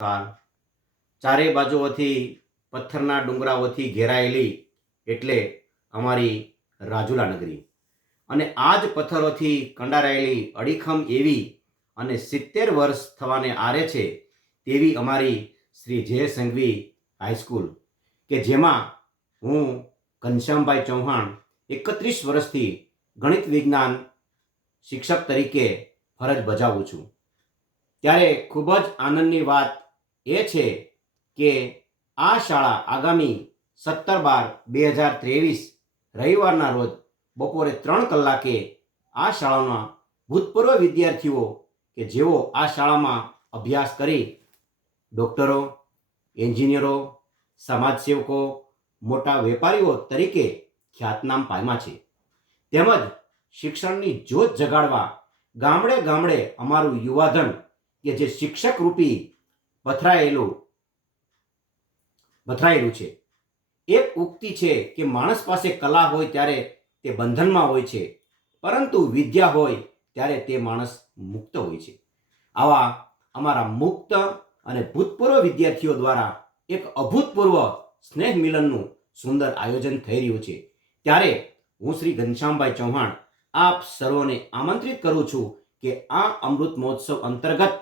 ચારે બાજુઓથી પથ્થરના ડુંગરાઓથી ઘેરાયેલી એટલે અમારી રાજુલા નગરી. અને આ જ પથ્થરોથી કંડારાયેલી અડીખમ એવી અને સિત્તેર વર્ષ થવાને આરે છે તેવી અમારી શ્રી જય સંઘવી હાઈસ્કૂલ કે જેમાં હું ઘનશ્યામભાઈ ચૌહાણ એકત્રીસ વર્ષથી ગણિત વિજ્ઞાન શિક્ષક તરીકે ફરજ બજાવું છું. ત્યારે ખૂબ જ આનંદની વાત એ છે કે આ શાળા આગામી સત્તર બાર બે હજાર ત્રેવીસ રવિવારના રોજ બપોરે ત્રણ કલાકે આ શાળાના ભૂતપૂર્વ વિદ્યાર્થીઓ કે જેઓ આ શાળામાં અભ્યાસ કરી ડૉક્ટરો, એન્જિનિયરો, સમાજસેવકો, મોટા વેપારીઓ તરીકે ખ્યાતનામ પામ્યા છે. તેમજ શિક્ષણની જોત જગાડવા ગામડે ગામડે અમારું યુવાધન કે જે શિક્ષક રૂપી પથરાયેલું પથરાયેલું છે. એક ઉક્તિ છે કે માણસ પાસે કલા હોય ત્યારે તે બંધનમાં હોય છે, પરંતુ વિદ્યા હોય ત્યારે તે માણસ મુક્ત હોય છે. આવા અમારા મુક્ત અને ભૂતપૂર્વ વિદ્યાર્થીઓ દ્વારા એક અભૂતપૂર્વ સ્નેહ મિલનનું સુંદર આયોજન થઈ રહ્યું છે. ત્યારે હું શ્રી ઘનશ્યામભાઈ ચૌહાણ આપ સર્વોને આમંત્રિત કરું છું કે આ અમૃત મહોત્સવ અંતર્ગત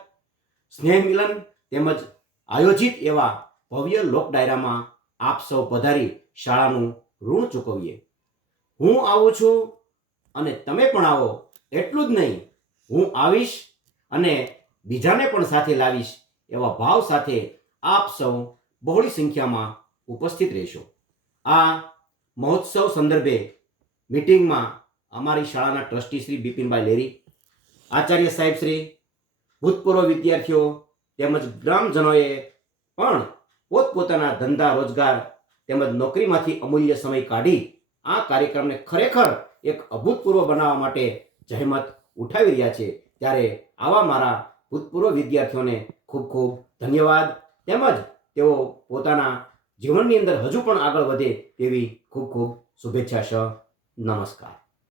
સ્નેહ મિલન તેમજ આયોજિત એવા ભવ્ય લોક ડાયરામાં આપ સૌ પધારી શાળાનું ઋણ ચૂકવીએ. હું આવું છું અને તમે પણ આવો, એટલું જ નહીં. હું આવીશ અને બીજાને પણ સાથે લાવીશ એવા ભાવ સાથે આપ સૌ બહોળી સંખ્યામાં ઉપસ્થિત રહેશો. આ મહોત્સવ સંદર્ભે મિટિંગમાં અમારી શાળાના ટ્રસ્ટી શ્રી બિપિનભાઈ લેરી, આચાર્ય સાહેબ શ્રી, ભૂતપૂર્વ વિદ્યાર્થીઓ તેમજ ગ્રામજનોએ પણ પોતપોતાના ધંધા, રોજગાર તેમજ નોકરીમાંથી અમૂલ્ય સમય કાઢી આ કાર્યક્રમને ખરેખર એક અભૂતપૂર્વ બનાવવા માટે જહેમત ઉઠાવી રહ્યા છે. ત્યારે આવા મારા ભૂતપૂર્વ વિદ્યાર્થીઓને ખૂબ ખૂબ ધન્યવાદ. તેમજ તેઓ પોતાના જીવનની અંદર હજુ પણ આગળ વધે તેવી ખૂબ ખૂબ શુભેચ્છા શ નમસ્કાર.